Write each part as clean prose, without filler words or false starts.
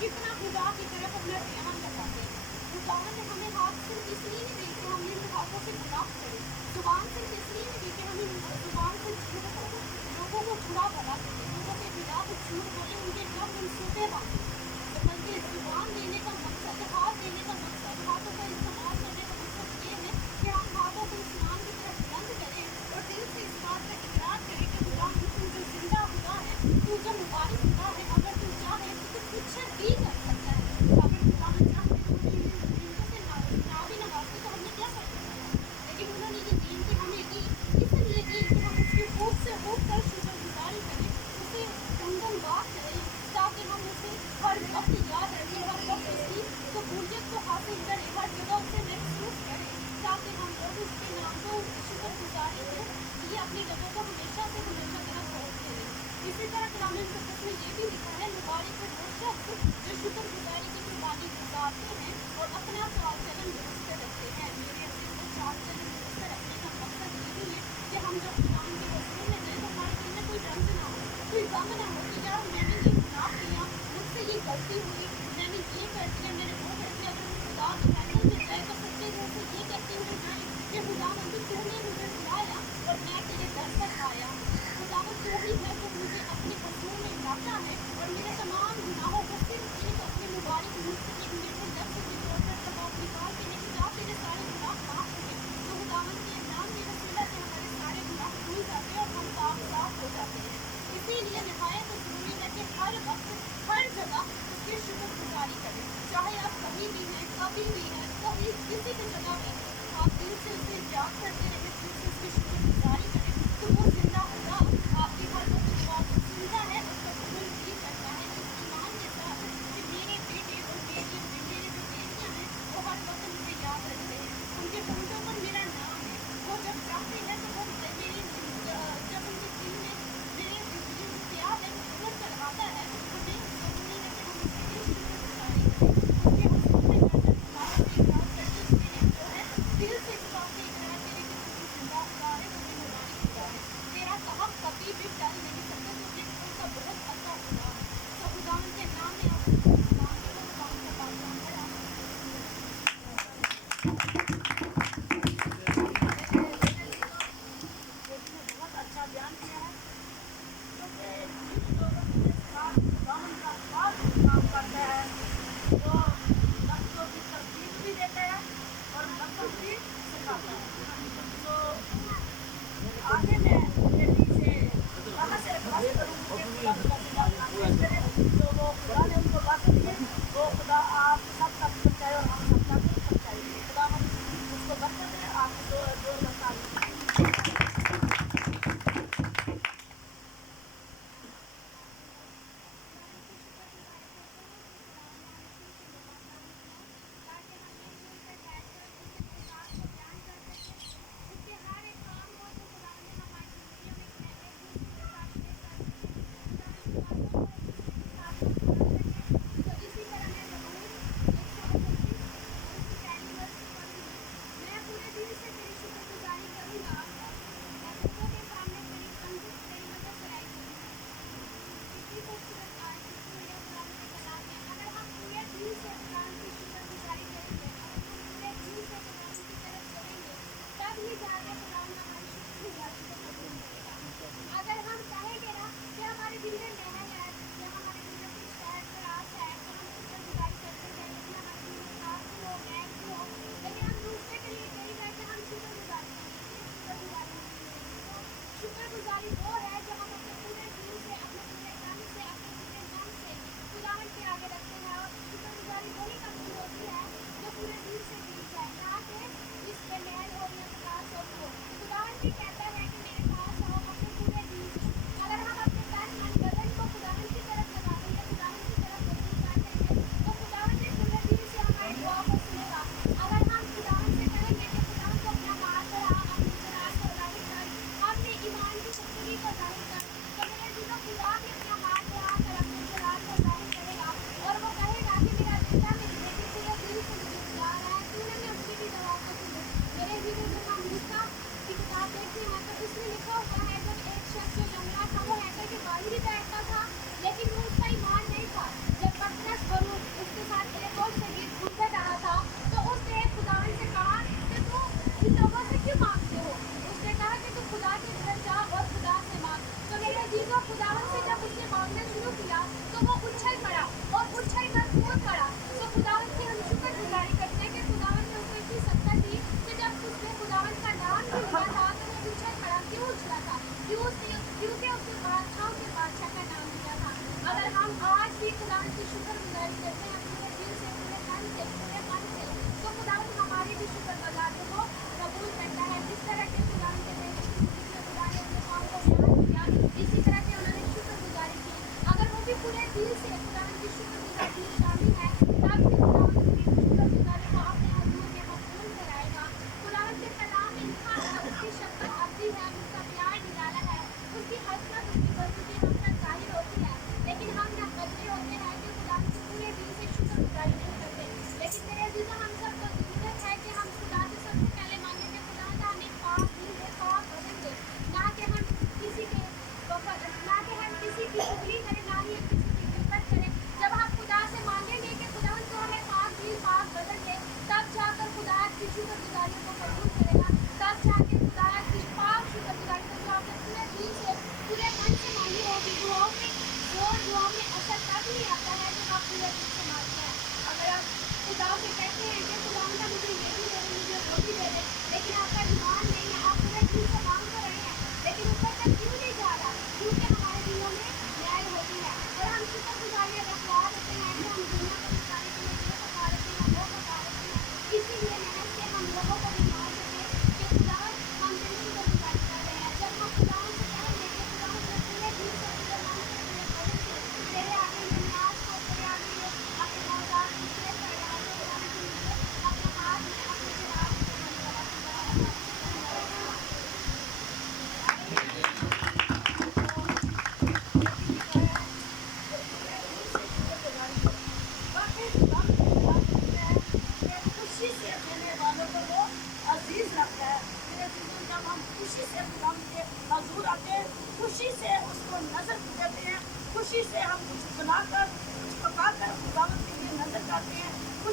कितना खुदा की तरफ अपना ध्यान लगाते हैं। खुदावन ने हमें हाथ सिर्फ इसलिए नहीं दी कि हम इन हाथों से गुनाह करें, जुबान सिर्फ इसलिए नहीं दी कि हम इन जुबान से लोगों को बुरा भला करें, लोगों के खिलाफ झूठ बोले, उनके खिलाफ मनसूबे बांधे। तो बल्कि जुबान देने का मकसद, हाथ देने का मकसद, हाथों का इस्तेमाल करने का मकसद ये है कि हम हाथों को इस्लाम की तरफ बुलंद करें और दिल से इस बात का इकरार करें कि खुदा तू जो जिंदा खुदा है, तू जो मुबारक खुदा है, अगर तू चाहे तो तू कुछ भी कर सकता है। अगर खुदा ने चाहे तो नीमतों से ना भी नवाजे तो हमने क्या कर सकते हैं, लेकिन उन्होंने ये नीमतें हमें दी इसलिए दी कि हम उसकी खूब से खूब कर शुक्रगुजारी करें, उसे धनधनवाद करें, ताकि हम उसे हर वक्त याद रखें, हर वक्त उसकी कबूलियत को हासिल करें, हर जगह उसे महसूस करें, ताकि हम लोग उसके नाम को शुक्रगुजारी के लिए अपनी लोगों को हमेशा से हमेशा तक पहुँचते रहें। इसी तरह कलाम मुक़द्दस में ये भी लिखा है, मुबारक है वो शख्स जो शुक्रगुजारी की कुर्बानी गुजारते हैं और अपना चाल चलन दुरुस्त रखते हैं। मेरे अपने को चाल चलन दुरुस्त रखने का मकसद ये भी है कि हम जब खुदा के रसूल में जाए तो हमारे दिल में कोई रंज ना हो, कोई गम ना हो कि यार मैंने ये गुनाह किया, मुझसे ये गलती हुई, मैंने ये कर दिया, मैंने वो कर दिया। अगर हम खुदा के महफिल में जाए तो सच्चे दिल से ये कहते हुए जाए कि खुदावंद तूने मुझे बुलाया और मैं तेरे दर पर आया हूँ। खुदावंद तू ही है जो मुझे अपने हुजूर में लाता है और मेरे तमाम गुनाहों को सिर्फ एक अपने मुबारक मुँह से, एक मीठे लफ्ज़ के तौर पर जब आप निकाल के खुदा तेरे सारे गुनाह माफ हुए, तो खुदावंद के नाम की वसीला से हमारे सारे गुनाह धुल जाते हैं और हम पाक साफ हो जाते हैं। इसीलिए निहायत ज़रूरी है कि हर वक्त हर जगह उसकी शुक्रगुजारी करें, चाहे आप कहीं भी हैं, कभी भी हैं, कभी किसी भी जगह में आप दिल से उसे याद करते रहें, दिल से उसकी शुक्रगुजारी करें, तो वो जिंदा खुदा आपकी हर वक्त दुआ को सुनता है और कबूल भी करता है। इस ईमान के साथ कि मेरे बेटे और मेरी मेरे जो बेटियाँ हैं वो हर वक्त मुझे याद रखते हैं, उनके होंठों पर मेरा नाम है, वो जब चाहते हैं तो वो मेरी जब उनके दिल में मेरे जो प्यार है वो उतर कर आता है, हमें ज़रूरी है कि हम उसकी शुक्रगुजारी करें, उसके हुज़ूर में जाकर खुदा से इकरार करते हुए जो है दिल से इस बात से इकरार करें कि तू जिंदा खुदा है, तू मुबारक खुदा है, तेरा काम कभी भी टल नहीं सकता, तू देखने का बहुत अच्छा खुदा है। तो खुदावंद के नाम में आप सबको सलाम दें, खुदावंद का पाकलाम है। बेटी ने बहुत अच्छा बयान किया है, क्योंकि जिन लोगों के साथ खुदावंद का खास काम करता है वो लफ्ज़ों की तरतीब भी देता है और लफ्ज़ भी सिखाता है। तो आगे मैं बेटी से कहाँ से रिक्वेस्ट करूँगी कि खुदा का खुदा पेश करें, तो वो खुदा ने उनको बात दी है, वो खुदा आप सब तक पहुँचाए और हम सब तक पहुँचाए। खुदा हम उसको बरकत है, आपको जोर बता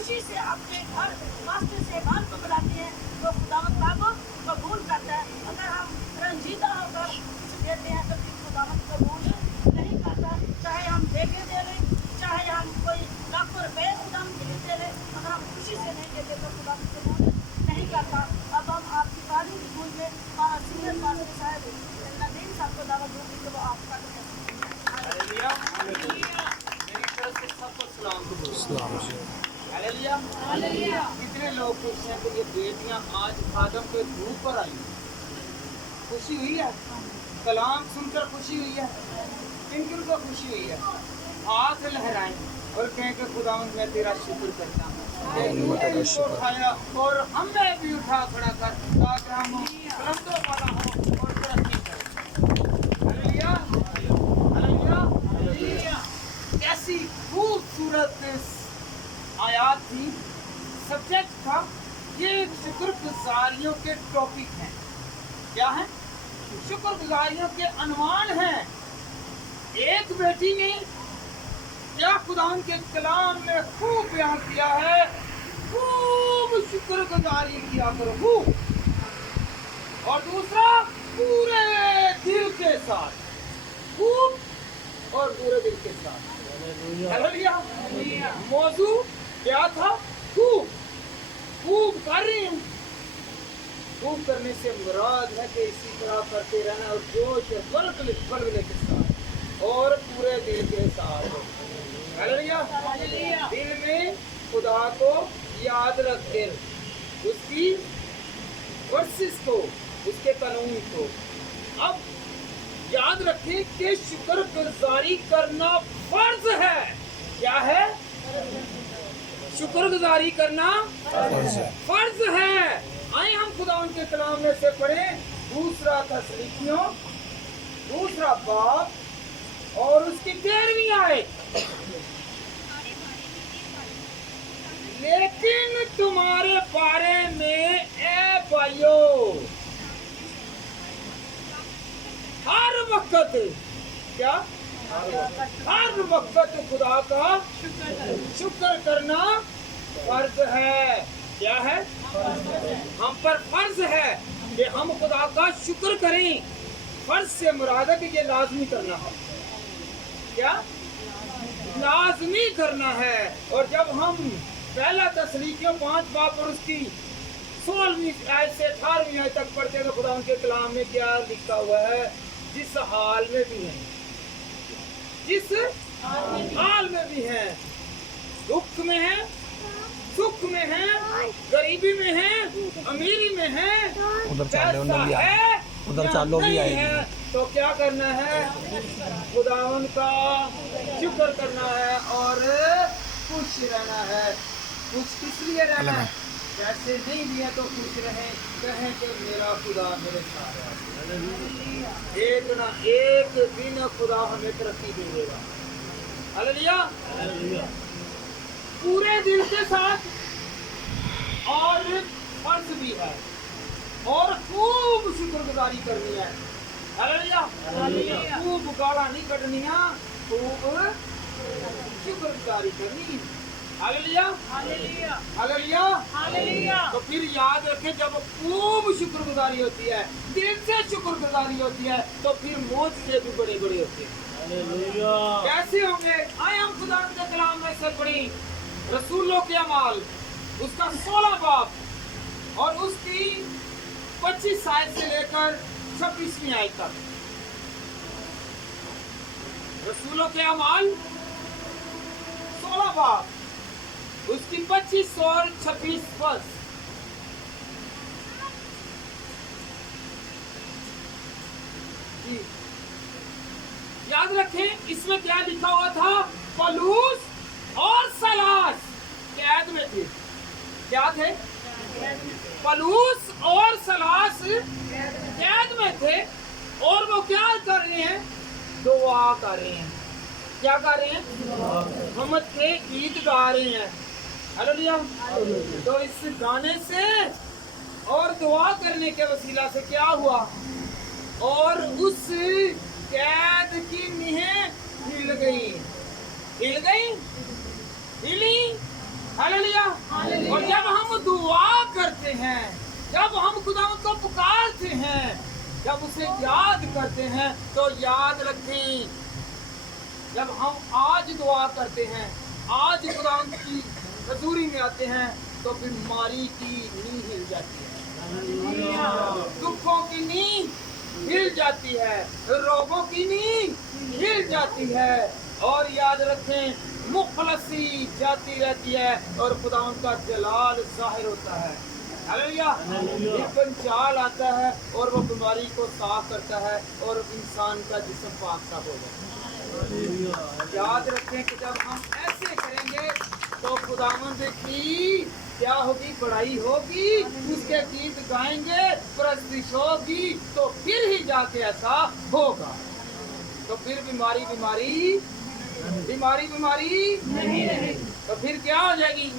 खुशी से अपने घर मास्टर साहबान को बुलाते हैं तो खुदावंद बाबू कबूल करता है। अगर हम रंजीदा होकर कुछ देते हैं तो फिर खुदावंद कबूल नहीं करता। चाहे हम देखे दे लें, चाहे हम कोई लाखों रुपए खुदावंद के लिए दे लें, अगर हम खुशी से नहीं देते तो खुदावंद कबूल नहीं करता। अब हम आपकी वाणी की गूंज में सीनियर पास्टर साहब नदीम साहब को दावत दूंगी तो वो आपका हालेलुया। मेरी तरफ से सबको सलाम कबूल। हालेलुया। हालेलुया। कितने लोग खुश हैं कि ये बेटियां आज आदम के धूप पर आई? खुशी हुई है? कलाम सुनकर खुशी हुई है? किन किन को खुशी हुई है? हाथ लहराएं और कहें कि खुदावंद मैं तेरा शुक्र करता हूँ कि तूने इसको उठाया और हमें भी उठा खड़ा कर ताकि हम बुलंदों वाला हो और तरक्की करें। हालेलुया। हालेलुया। कैसी खूबसूरत आयात थी। सब्जेक्ट था ये शुक्रगुजारियों के टॉपिक हैं। क्या है? शुक्रगुजारियों के अनवान हैं। एक बेटी ने क्या खुदावंद के कलाम में खूब बयान किया है, खूब शुक्रगुजारी किया करो खूब। और दूसरा पूरे दिल के साथ, खूब और पूरे दिल के साथ। हालेलुया। मौजू क्या था? खूब। खूब कर रही हूँ। खूब करने से मुराद है कि इसी तरह करते रहना और जोश और बलबले के साथ और पूरे दिल के साथ। हालेलुया। दिल में खुदा को याद रखते, उसकी वर्सेस को, उसके कानून को। अब याद रखें कि शुक्रगुजारी करना फर्ज है। क्या है? शुक्रगुजारी करना फर्ज है। आए हम खुदा उनके कलाम में से पढ़ें दूसरा तस्लीकियों दूसरा बाब और उसकी 13वीं आयत। लेकिन तुम्हारे बारे में ए भाइयों हर वक्त, क्या हर वक्त खुदा का शुक्र करना फर्ज है। क्या है? हम पर फर्ज है कि हम खुदा का शुक्र करें। फर्ज से मुराद है कि ये लाजमी करना है। क्या? लाजमी करना है। और जब हम पहला तस्लीकियों 5 बाब और उसकी 16वीं आयत से 18वीं आयत तक पढ़ते हैं तो खुदा उनके कलाम में क्या लिखा हुआ है? जिस हाल में भी हैं, जिस हाल में भी हैं, दुख में हैं, सुख में हैं, गरीबी में हैं, अमीरी में हैं, उधर चालो भी है तो क्या करना है? खुदावन का शुक्र करना है और खुश रहना है। खुश किस लिए रहना है? पैसे नहीं दिए तो खुश रहें, कहें कि मेरा खुदा मेरे साथ है। एक ना एक दिन खुदा हमें तरक्की देगा। हालेलुया। पूरे दिल के साथ और फर्ज भी है और खूब शुक्रगुजारी करनी है। हालेलुया। खूब गाला नहीं कटनिया, खूब शुक्रगुजारी करनी। हालेलुया। हालेलुया। तो फिर याद रखें जब खूब शुक्रगुजारी होती है, दिल से शुक्रगुजारी होती है तो फिर मौत से भी बड़े बड़े होते हैं। कैसे होंगे? आए हम खुदा के कलाम में से पढ़ी रसूलों के अमाल उसका 16 बाब और उसकी 25 आयत से लेकर 26वीं आयत तक। रसूलों के अमाल 16 बाब उसकी 25 और 26 वर्ष। याद रखें इसमें क्या लिखा हुआ था? पौलुस और सलास कैद में थे। क्या थे? पौलुस और सलास कैद में थे और वो क्या कर रहे हैं? दुआ कर रहे हैं। क्या कर रहे हैं? मोहम्मद के गीत गा रहे हैं। हालेलुया। तो इस गाने से और दुआ करने के वसीला से क्या हुआ? और उस कैद की नींहें हिल गई, हिल गई, हिली। हालेलुया। हैं, जब हम खुदावंद को पुकारते हैं, जब उसे याद करते हैं, तो याद रखें जब हम आज दुआ करते हैं, आज खुदावंद की हजूरी में आते हैं, तो बीमारी की नींव हिल जाती है, दुखों की नींव हिल जाती है, रोगों की नींव हिल जाती है। और याद रखें मुखलसी जाती रहती है और खुदावंद का जलाल जाहिर होता है। हालेलुया। एक पंचाल आता है और वो बीमारी को साफ करता है और इंसान का जिस्म पाक साफ हो जाता है। याद रखें कि जब हम ऐसे करेंगे तो खुदावंद की क्या होगी, बड़ाई होगी, उसके गीत गाएंगे, प्रस्तुति होगी, तो फिर ही जाके ऐसा होगा। तो फिर बीमारी नहीं रहेगी। तो फिर क्या हो जाएगी,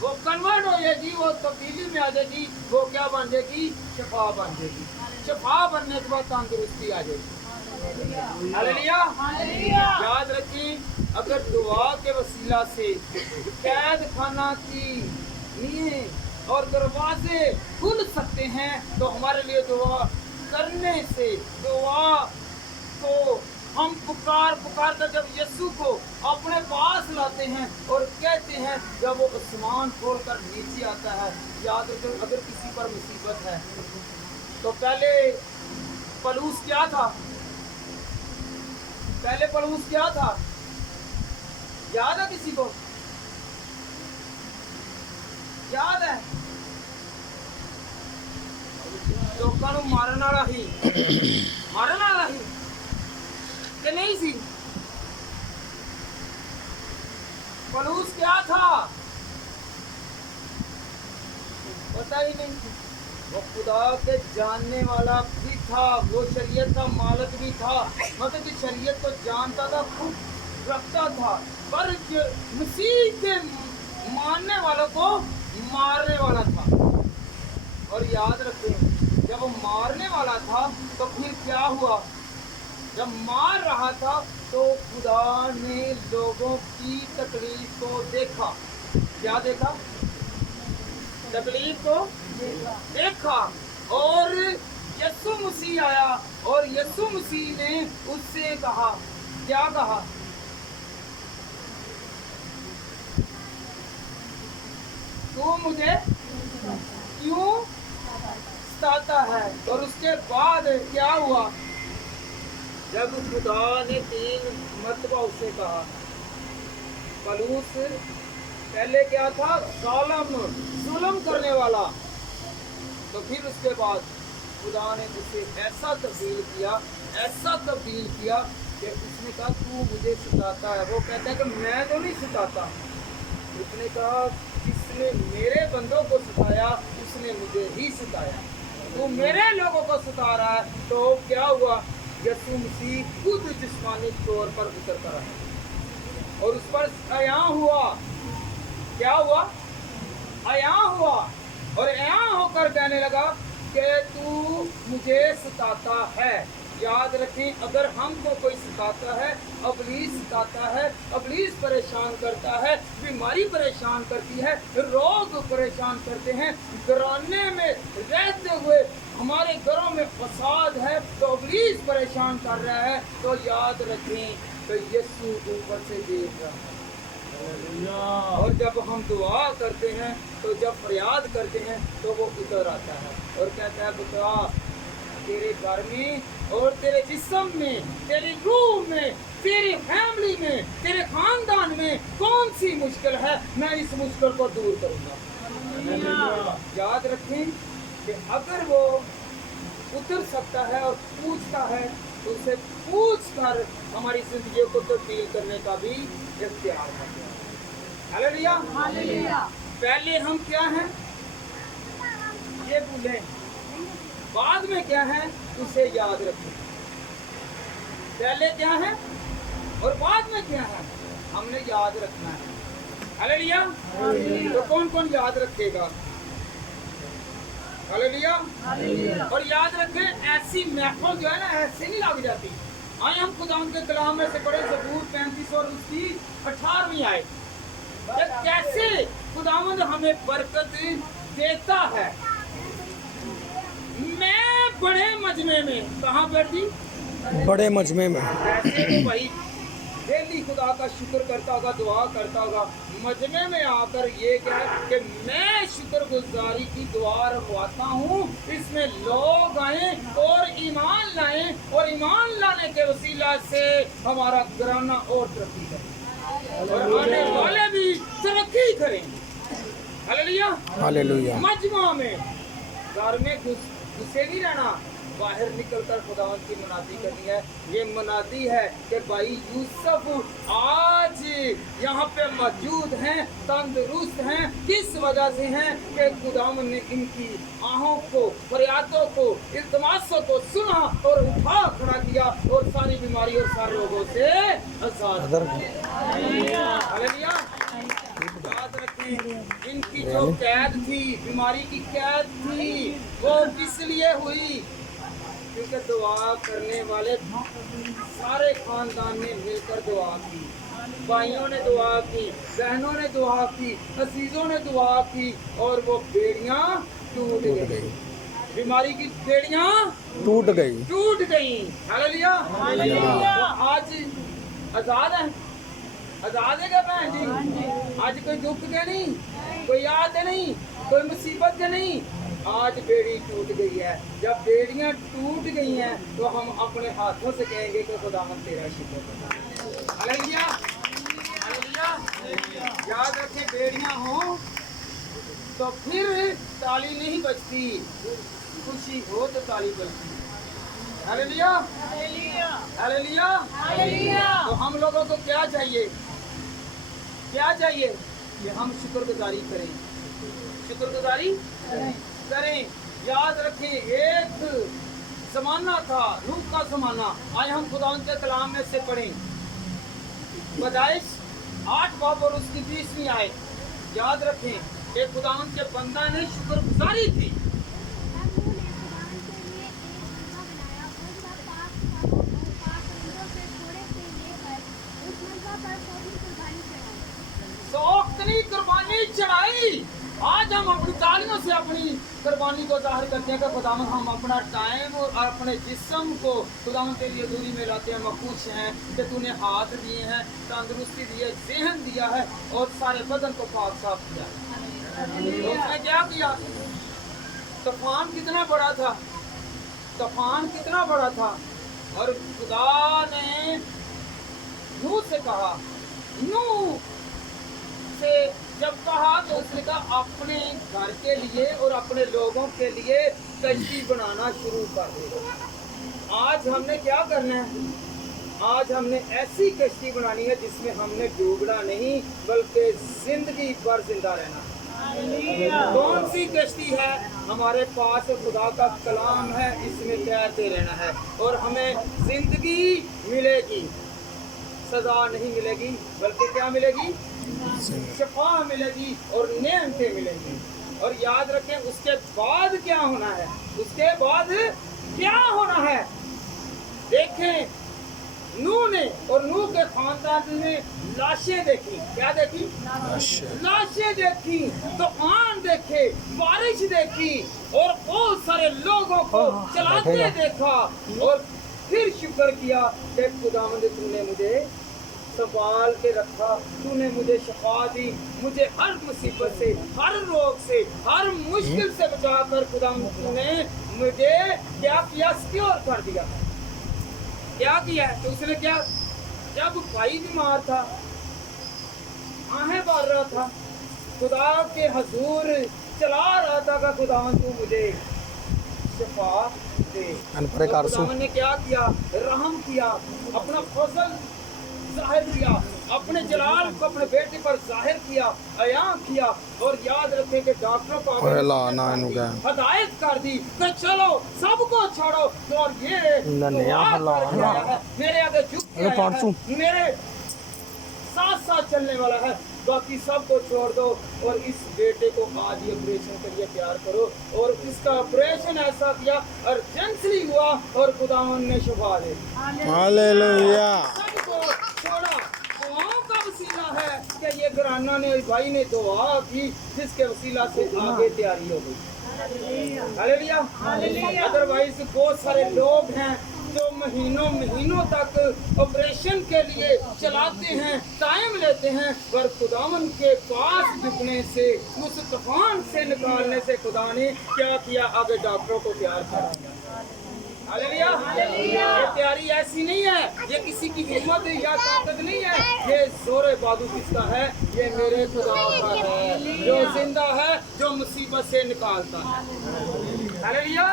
वो कन्वर्ट हो जाएगी, वो तब्दीली में आ जाएगी, वो क्या बन जाएगी, शफा बन जाएगी। शफा बनने के बाद तंदुरुस्ती आ जाएगी। हालेलुया। याद रखें, अगर दुआ के वसीला से कैद खाना की नींव और दरवाजे खुल सकते हैं, तो हमारे लिए दुआ करने से, दुआ को हम पुकार कर जब यीशु को अपने पास लाते हैं और कहते हैं, जब वो आसमान खोलकर नीचे आता है। याद रखो, अगर किसी पर मुसीबत है तो पहले पलूस क्या था, याद है किसी को, याद है, लोगों को मारने वाला ही कि नहीं सी। पलूस क्या था, पता ही नहीं थी। वो खुदा के जानने वाला भी था, वो शरीयत का मालिक भी था, मतलब कि शरीयत को जानता था, खुद रखता था, पर मसीह के मानने वालों को मारने वाला था। और याद रखें, जब वो मारने वाला था तो फिर क्या हुआ, जब मार रहा था तो खुदा ने लोगों की तकलीफ को देखा। क्या देखा, तकलीफ को देखा। और यीशु मसीह आया और यीशु मसीह ने उससे कहा, क्या कहा, तू मुझे क्यों सताता है। और उसके बाद क्या हुआ, जब खुदा ने 3 मरतबा उससे कहा, पलूस पहले क्या था, जुल्म करने वाला, तो फिर उसके बाद खुदा ने उसे ऐसा तब्दील किया कि उसने कहा, तू मुझे सताता है। वो कहता है कि मैं तो नहीं सताता। उसने कहा, जिसने मेरे बंदों को सताया उसने मुझे ही सताया। तू मेरे लोगों को सता रहा है। तो क्या हुआ, यीशु मसीह खुद जिस्मानी तौर पर उतर कर आया और उस पर अयां हुआ। क्या हुआ, अयां हुआ और अयां होकर कहने लगा कि तू मुझे सताता है। याद रखें, अगर हमको कोई सताता है, अबलीस सताता है, अबलीस परेशान करता है, बीमारी परेशान करती है, रोग परेशान करते हैं, घराने में रहते हुए हमारे घरों में फसाद है, तो अबलीस परेशान कर रहा है, तो याद रखें तो यीशु ऊपर से देख रहा है। और जब हम दुआ करते हैं, तो जब फरियाद करते हैं, तो वो उतर आता है और कहता है, बेटा तेरे घर में और तेरे जिस्म में, तेरी रूह में, तेरी फैमिली में, तेरे खानदान में कौन सी मुश्किल है, मैं इस मुश्किल को दूर करूंगा। याद रखें कि अगर वो उतर सकता है और पूछता है, तो उसे पूछ कर हमारी जिंदगी को तब्दील करने का भी इख्तियार है। हालेलुया। पहले हम क्या हैं ये भूलें, बाद में क्या है उसे याद रखें। पहले क्या है और बाद में क्या है, हमने याद रखना है। हालेलुया। तो कौन कौन याद रखेगा? हालेलुया। और याद रखें, ऐसी महफिल जो है ना, ऐसे नहीं लग जाती। आए हम खुदा के कलाम में से पढ़े ज़बूर 35 और उसकी 18वीं आयत, कैसे खुदावंद हमें बरकत देता है। बड़े मजमे में, कहाँ पर जी? बड़े मजमे में। ऐसे वो भाई डेली खुदा का शुक्र करता होगा, दुआ करता होगा, मजमे में आकर ये क्या है कि मैं शुक्रगुजारी की दुआ रखवाता हूँ, इसमें लोग आए और ईमान लाएं और ईमान लाने के वसीला से हमारा घराना और तरक्की करे और आने वाले भी तरक्की करेंगे। Hallelujah hallelujah. मजमा में घर में घुसे नहीं रहना, बाहर निकलकर खुदावंद की मनादी करनी है। ये मनादी है कि भाई यूसुफ आज यहाँ पे मौजूद हैं, तंदुरुस्त हैं, किस वजह से हैं कि खुदावंद ने इनकी आहों को, फरियादों को, इल्तमासों को सुना और उठा खड़ा किया और सारी बीमारी और सारे रोगों से आजाद किया। हालेलुया। याद रखें, इनकी जो कैद थी, बीमारी की कैद थी, वो किस लिए हुई? क्योंकि दुआ करने वाले सारे खानदान ने मिलकर दुआ की, भाइयों ने दुआ की, बहनों ने दुआ की, अजीजों ने दुआ की और वो बेड़ियां टूट गई, बीमारी की बेड़ियां टूट गई। हालेलुया। तो आज आजाद है, आजाद है क्या बहन जी? आज कोई दुख के नहीं, कोई याद नहीं, कोई मुसीबत के नहीं, आज बेड़ी टूट गई है। जब बेड़ियां टूट गई हैं तो हम अपने हाथों से कहेंगे कि खुदावंद तेरा शुक्र है। Hallelujah hallelujah. याद रखें, बेड़ियां हो तो फिर ताली नहीं बजती, खुशी हो तो ताली बजती। Hallelujah hallelujah hallelujah. तो हम लोगों को क्या चाहिए? क्या चाहिए? कि हम शुक्रगुजारी करें, शुक्रगुजारी करें। याद रखें, एक जमाना था, नूह का जमाना। आज हम खुदावंद के कलाम में से पढ़ें, पैदाइश 8 बाब और उसकी 20वीं आयत। याद रखें, एक खुदावंद के बंदा ने शुक्रगुजारी थी। सौख्तनी कुर्बानी चढ़ाई। आज हम अपनी तालियों से अपनी कुर्बानी को जाहिर करते हैं कि खुदावंद हम अपना टाइम और अपने जिस्म को खुदावंद के लिए दूरी में लाते हैं। हम खुश हैं कि तूने हाथ दिए हैं, तंदुरुस्ती दी है, ज़हन दिया है और सारे बदन को पाक साफ किया है। उसने क्या किया? तूफान कितना बड़ा था, तूफान कितना बड़ा था, और खुदा ने नूह से कहा, नूह से जब कहा तो उसने कहा अपने घर के लिए और अपने लोगों के लिए कश्ती बनाना शुरू कर दे। आज हमने क्या करना है? आज हमने ऐसी कश्ती बनानी है जिसमें हमने डूबना नहीं बल्कि जिंदगी भर जिंदा रहना। कौन सी कश्ती है? हमारे पास खुदा का कलाम है, इसमें तैरते रहना है और हमें जिंदगी मिलेगी, सजा नहीं मिलेगी बल्कि क्या मिलेगी? शफा मिलेगी और नेमतें मिलेंगी। और याद रखें, उसके बाद क्या होना है? उसके बाद क्या होना है? देखें, नूह ने और नूह के खानदान ने लाशें देखी। क्या देखी? लाशें देखी, तूफान देखे, बारिश देखी और बहुत सारे लोगों को चलाते देखा और फिर शुक्र किया कि खुदावंद तूने मुझे संभाल के रखा, तूने मुझे शफा दी, मुझे हर मुसीबत से, हर रोग से, हर मुश्किल से बचा कर खुदावंद तूने मुझे क्या किया? सिक्योर कर दिया। क्या किया? तो उसने क्या? जब भाई बीमार था, आहें भर रहा था, खुदा के हजूर चला रहा था कि खुदावंद तू मुझे शफा दे। खुदावंद ने क्या किया? रहम किया, अपना फजल जाहिर किया, अपने जलाल को अपने बेटे पर जाहिर किया, अयां किया। और याद रखें कि डॉक्टरों को हदायत कर दी कि चलो सबको छोड़ो और ये मेरे आगे झुक के आया है, मेरे साथ साथ चलने वाला है, बाकी सबको छोड़ दो और इस बेटे को आज ही ऑपरेशन करिए, प्यार करो। और इसका ऑपरेशन ऐसा किया, अर्जेंटली हुआ और खुदावंद ने शफा दे। हालेलुया। सबको छोड़ा। दुआओं का वसीला है कि ये घराना ने, भाई ने दुआ की जिसके वसीला से आगे तैयारी हो गई। हालेलुया। अदरवाइज बहुत सारे लोग हैं जो महीनों महीनों तक ऑपरेशन के लिए चलाते हैं, टाइम लेते हैं, पर खुदावन के पास झुकने से, उस तूफान से निकालने से खुदा ने क्या किया, आगे डॉक्टरों को तैयार करा। हालेलुया। ये तैयारी ऐसी नहीं है, ये किसी की हिम्मत या ताकत नहीं है, ये जोरे बादू किसका है, ये मेरे खुदा का है जो जिंदा है, जो मुसीबत से निकालता है। हालेलुया।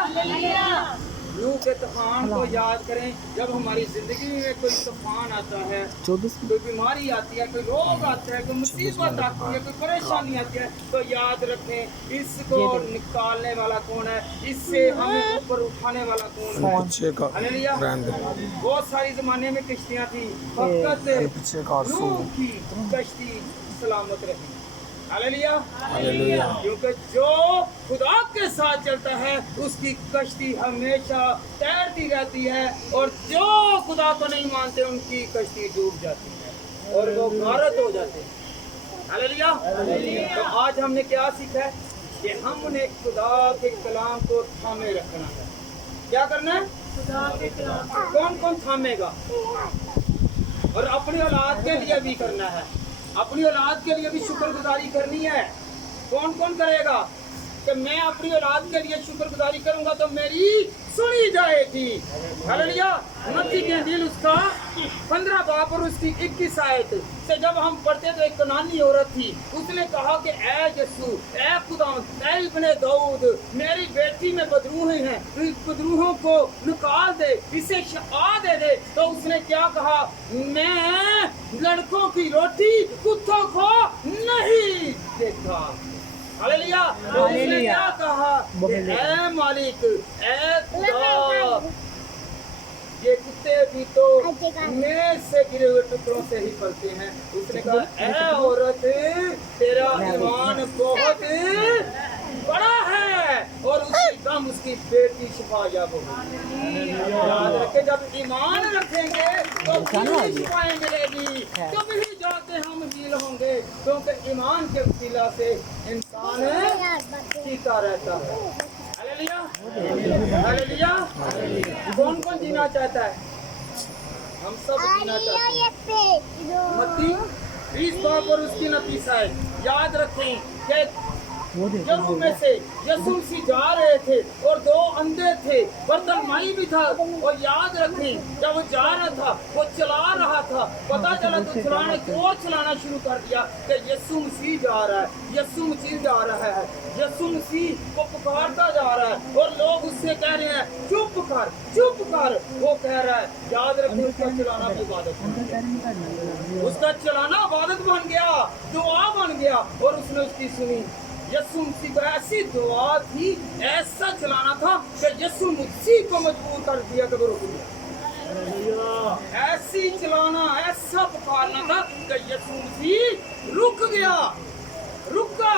नूह के तूफान को याद करें, जब हमारी जिंदगी में कोई तूफान आता है, कोई बीमारी आती है, कोई रोग आता है, कोई मुसीबत आती है, कोई परेशानी आती है, तो याद रखें इसको निकालने वाला कौन है, इससे हमें ऊपर उठाने वाला कौन है। हालेलुया। बहुत सारी जमाने में कश्तियाँ थी, फकत नूह की कश्ती सलामत रही। हालेलुया। क्योंकि जो खुदा के साथ चलता है उसकी कश्ती हमेशा तैरती रहती है, और जो खुदा को नहीं मानते उनकी कश्ती डूब जाती है और वो गारत हो जाते हैं। हालेलुया। तो आज हमने क्या सीखा है कि हमने खुदा के कलाम को थामे रखना है। क्या करना है? खुदा के कलाम। कौन कौन थामेगा? और अपनी औलाद के लिए भी करना है, अपनी औलाद के लिए भी शुक्रगुजारी करनी है। कौन कौन करेगा कि मैं अपनी औलाद के लिए शुक्रगुजारी करूंगा तो मेरी सुनी जाएगी। हालेलुया। मत्ती के इंजील उसका 15 बाब और उसकी 21 आयत से जब हम पढ़ते तो एक कनानी औरत थी, उसने कहा कि ऐ यीशु, ऐ खुदा, ऐ इब्ने दाऊद, मेरी बेटी में बदरूहें हैं, इन बदरूहों को निकाल दे, इसे शिफा दे दे। तो उसने क्या कहा, मैं लड़कों की रोटी कुत्तों को नहीं देखा। हालेलुया। उसने क्या कहा, ऐ मालिक, ऐ खुदा, ये कुत्ते भी तो मेज से गिरे हुए टुकड़ों से ही पलते हैं। उसने कहा, ऐ औरत, तेरा ईमान बहुत बड़ा है, और उसी दम उसकी बेटी शिफायाब हो गई। याद रखे, जब ईमान रखेंगे तो शिफाएं मिलेगी, तब ही जाके हम हील होंगे, क्योंकि ईमान के वसीला से इंसान जीता रहता है। हालेलुया। हालेलुया। कौन कौन जीना चाहता है? हम सब जीना चाहते हैं। मत्ती 20 बाब और उसकी 29 है। याद रखें कि यीशु में से यीशु मसीह जा रहे थे और 2 अंधे थे, बर्तिमाई भी था। और याद रखें, जब वो जा रहा था, वो चला रहा था, पता चला तो चलाना शुरू कर दिया कि यीशु मसीह जा रहा है, यीशु मसीह जा रहा है, यीशु मसीह को पुकारता जा रहा है, और लोग उससे कह रहे हैं चुप कर, चुप कर। वो कह रहा है, याद रखें, उसका चलाना इबादत बन गया, उसका चलाना इबादत बन गया, दुआ बन गया, और उसने उसकी सुनी। यीशु मसीह को ऐसी दुआ थी, ऐसा चलाना था कि यीशु मसीह को मजबूर कर दिया कि वो रुक गया। ऐसी चलाना, ऐसा पुकारना था कि यीशु मसीह रुक गया, रुका।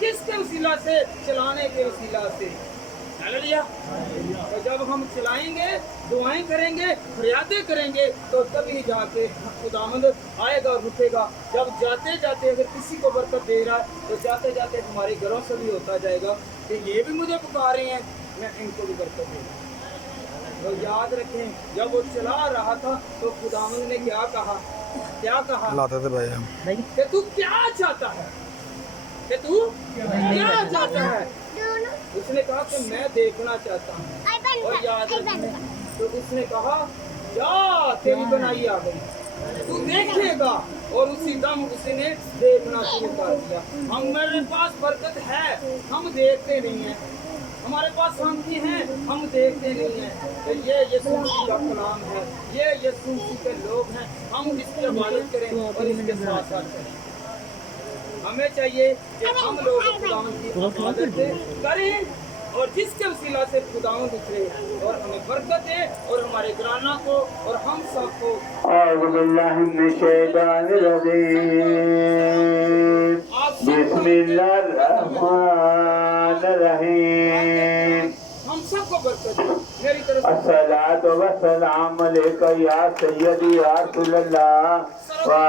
किसके वसीला से? चलाने के वसीला से। हालेलुया। तो जब हम चलाएंगे, दुआएं करेंगे, फरियादें करेंगे, तो तभी जाके खुदावंद आएगा और रुकेगा। जब जाते जाते अगर किसी को बरकत दे रहा है, तो जाते जाते हमारे घरों से भी होता जाएगा कि ये भी मुझे पुकार रहे हैं, मैं इनको भी बरकत दूंगा। तो याद रखें, जब वो चला रहा था तो खुदावंद ने क्या कहा, क्या कहा, लाते थे भाई कि तू क्या चाहता है, कि तू क्या चाहता है? उसने कहा कि मैं देखना चाहता हूँ। और याद रखें, तो उसने कहा, जा, तेरी बनाई आ गई, तू देखेगा। और उसी दम उसने देखना शुरू कर दिया। हमारे पास बरकत है, हम देखते नहीं हैं, हमारे पास शांति है, हम देखते नहीं हैं। तो ये यीशु मसीह का कलाम है, ये यीशु मसीह के लोग हैं। हम इसकी इबादत करें और इसके साथ साथ करें। हमें चाहिए कि हम लोग खुदावंद की इबादत करें, और जिसके वसीला से खुदावंद उतरे और हमें बरकत दे, और हमारे घराना को और हम सबको। हम सबको बरकत दे। मेरी तरफ अस्सलातु वस्सलाम अलैका या सय्यदी या रसूलल्लाह।